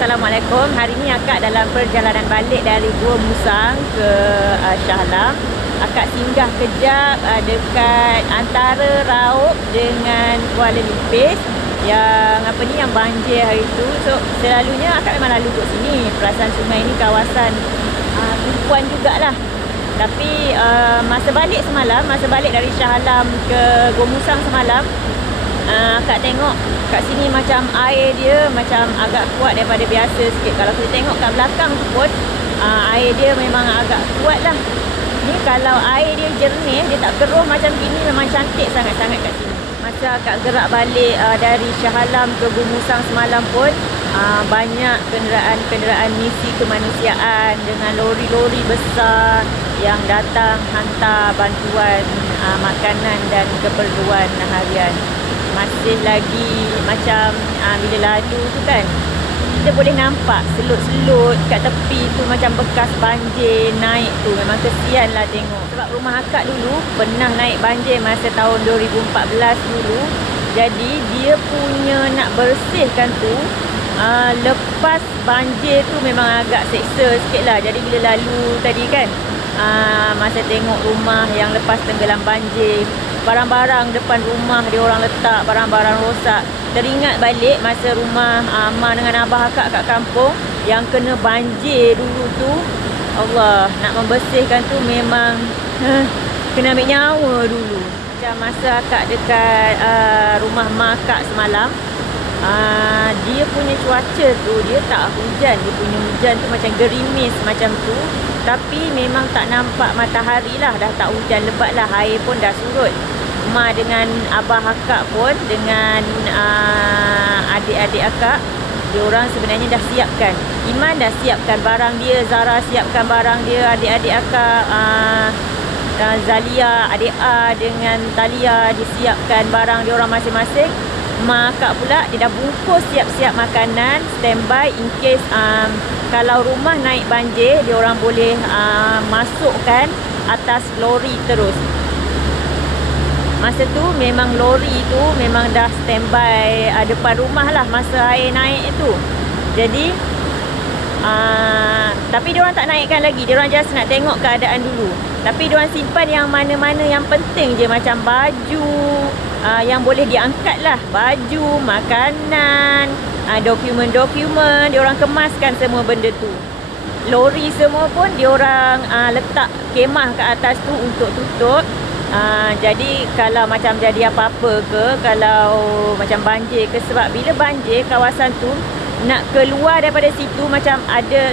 Assalamualaikum. Hari ni akak dalam perjalanan balik dari Gua Musang ke Shah Alam. Akak singgah kejap dekat antara Raub dengan Kuala Lipis yang banjir hari tu. So selalunya akak memang lalu kat sini. Perasan sungai ni kawasan tumpuan jugalah. Tapi masa balik dari Shah Alam ke Gua Musang semalam, akak tengok kat sini macam air dia macam agak kuat daripada biasa sikit. Kalau kita tengok kat belakang tu pun air dia memang agak kuat lah. Ni kalau air dia jernih, dia tak keruh macam gini, memang cantik sangat-sangat kat sini. Masa akak gerak balik dari Shah Alam ke Gua Musang semalam pun banyak kenderaan misi kemanusiaan dengan lori-lori besar yang datang hantar bantuan makanan dan keperluan harian. Masih lagi macam bila lalu tu kan, kita boleh nampak selut-selut kat tepi tu macam bekas banjir naik tu. Memang kesian lah tengok. Sebab rumah akak dulu pernah naik banjir masa tahun 2014 dulu. Jadi dia punya nak bersihkan tu lepas banjir tu memang agak seksa sikit lah. Jadi bila lalu tadi kan, masa tengok rumah yang lepas tenggelam banjir, barang-barang depan rumah dia orang letak, barang-barang rosak. Teringat balik masa rumah Mak dengan Abah akak kat kampung yang kena banjir dulu tu. Allah, nak membersihkan tu memang kena ambil nyawa dulu. Macam masa akak dekat rumah Mak akak semalam, dia punya cuaca tu dia tak hujan. Dia punya hujan tu macam gerimis macam tu, tapi memang tak nampak matahari lah. Dah tak hujan lebat lah, air pun dah surut. Mak dengan Abah akak pun dengan adik-adik akak, diorang sebenarnya dah siapkan. Iman dah siapkan barang dia, Zara siapkan barang dia, adik-adik akak Zalia, adik A dengan Talia disiapkan barang diorang masing-masing. Mak akak pula dia dah bungkus siap-siap makanan standby in case kalau rumah naik banjir, diorang boleh masukkan atas lori terus. Masa tu memang lori tu memang dah standby depan rumah lah masa air naik tu. Jadi tapi diorang tak naikkan lagi. Diorang just nak tengok keadaan dulu. Tapi diorang simpan yang mana-mana yang penting je, macam baju yang boleh diangkat lah. Baju, makanan, dokumen-dokumen, diorang kemaskan semua benda tu. Lori semua pun diorang letak kemah ke atas tu untuk tutup. Jadi kalau macam jadi apa-apa ke, kalau macam banjir ke, sebab bila banjir kawasan tu nak keluar daripada situ, macam ada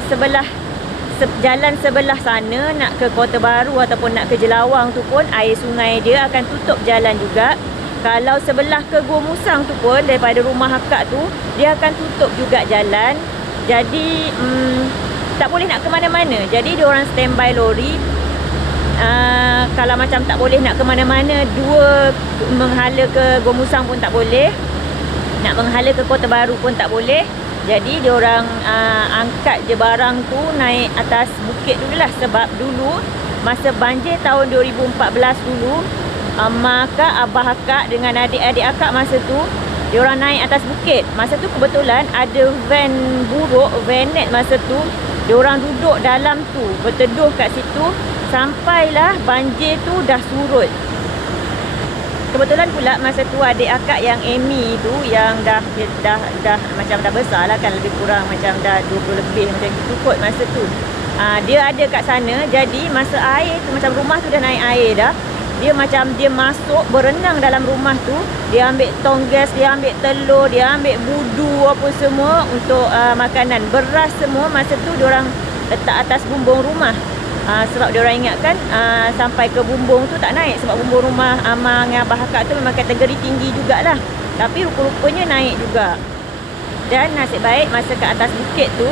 jalan sebelah sana nak ke Kota Baru ataupun nak ke Jelawang tu pun air sungai dia akan tutup jalan juga. Kalau sebelah ke Gua Musang tu pun daripada rumah akak tu dia akan tutup juga jalan. Jadi tak boleh nak ke mana-mana. Jadi diorang standby lori. Kalau macam tak boleh nak ke mana-mana, dua menghala ke Gua Musang pun tak boleh, nak menghala ke Kota Baru pun tak boleh. Jadi diorang angkat je barang tu naik atas bukit dululah. Sebab dulu masa banjir tahun 2014 dulu, maka Abah akak dengan adik-adik akak masa tu diorang naik atas bukit. Masa tu kebetulan ada van buruk, vanet masa tu. Diorang duduk dalam tu, berteduh kat situ sampailah banjir tu dah surut. Kebetulan pula masa tu adik akak yang Amy tu yang dah macam dah besar lah kan, lebih kurang macam dah 20 lebih macam tu kot masa tu. Dia ada kat sana. Jadi masa air tu macam rumah tu dah naik air dah, dia masuk berenang dalam rumah tu. Dia ambil tong gas, dia ambil telur, dia ambil budu apa semua untuk makanan. Beras semua masa tu diorang letak atas bumbung rumah. Sebab diorang ingatkan sampai ke bumbung tu tak naik. Sebab bumbung rumah Amang dengan Abah akak tu memang kategori tinggi jugalah. Tapi rupa-rupanya naik juga. Dan nasib baik masa ke atas bukit tu,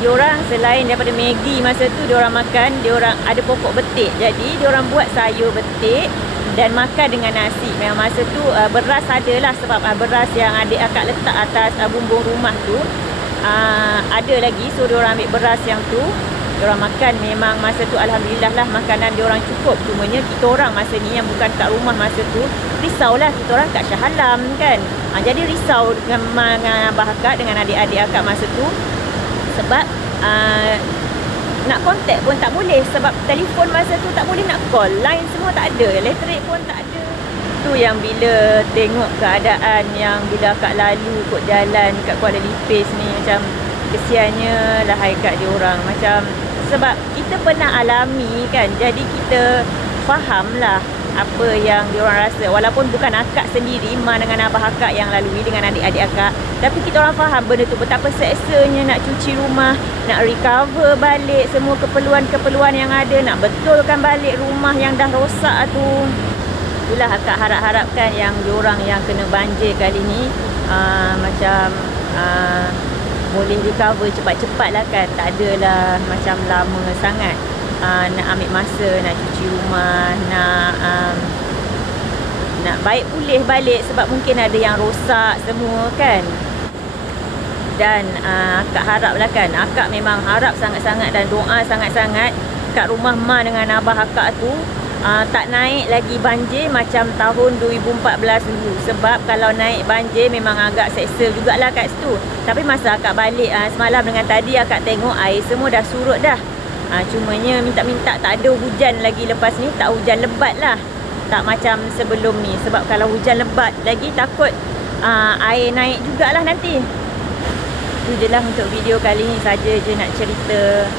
diorang selain daripada Maggi masa tu diorang makan, diorang ada pokok betik. Jadi diorang buat sayur betik dan makan dengan nasi. Memang masa tu beras adalah, sebab beras yang adik akak letak atas bumbung rumah tu ada lagi. So diorang ambil beras yang tu. Diorang makan memang masa tu alhamdulillah lah makanan diorang cukup. Cumanya kita orang masa ni yang bukan kat rumah masa tu risaulah, kita orang kat Shah Alam kan. Jadi risau dengan abah akak, dengan adik-adik akak masa tu. Sebab nak kontak pun tak boleh. Sebab telefon masa tu tak boleh nak call. Line semua tak ada. Elektrik pun tak ada. Tu yang bila tengok keadaan yang bila akak lalu kot jalan kat Kuala Lipis ni, macam kesiannya lah haikat diorang. Macam sebab kita pernah alami kan. Jadi kita faham lah apa yang diorang rasa. Walaupun bukan akak sendiri, mak dengan abah akak yang lalui dengan adik-adik akak, tapi kita orang faham benda tu betapa seksanya nak cuci rumah, nak recover balik semua keperluan-keperluan yang ada, nak betulkan balik rumah yang dah rosak tu. Itulah akak harap-harapkan yang diorang yang kena banjir kali ni macam boleh recover cepat-cepat lah kan. Tak adalah macam lama sangat nak ambil masa nak cuci rumah, nak baik pulih balik. Sebab mungkin ada yang rosak semua kan. Dan akak harap lah kan, akak memang harap sangat-sangat dan doa sangat-sangat kat rumah mak dengan abah akak tu tak naik lagi banjir macam tahun 2014 dulu. Sebab kalau naik banjir memang agak seksa jugalah kat situ. Tapi masa akak balik semalam dengan tadi, akak tengok air semua dah surut dah. Cumanya minta-minta tak ada hujan lagi lepas ni. Tak hujan lebat lah, tak macam sebelum ni. Sebab kalau hujan lebat lagi takut air naik jugalah nanti. Itu je lah untuk video kali ni, saja je nak cerita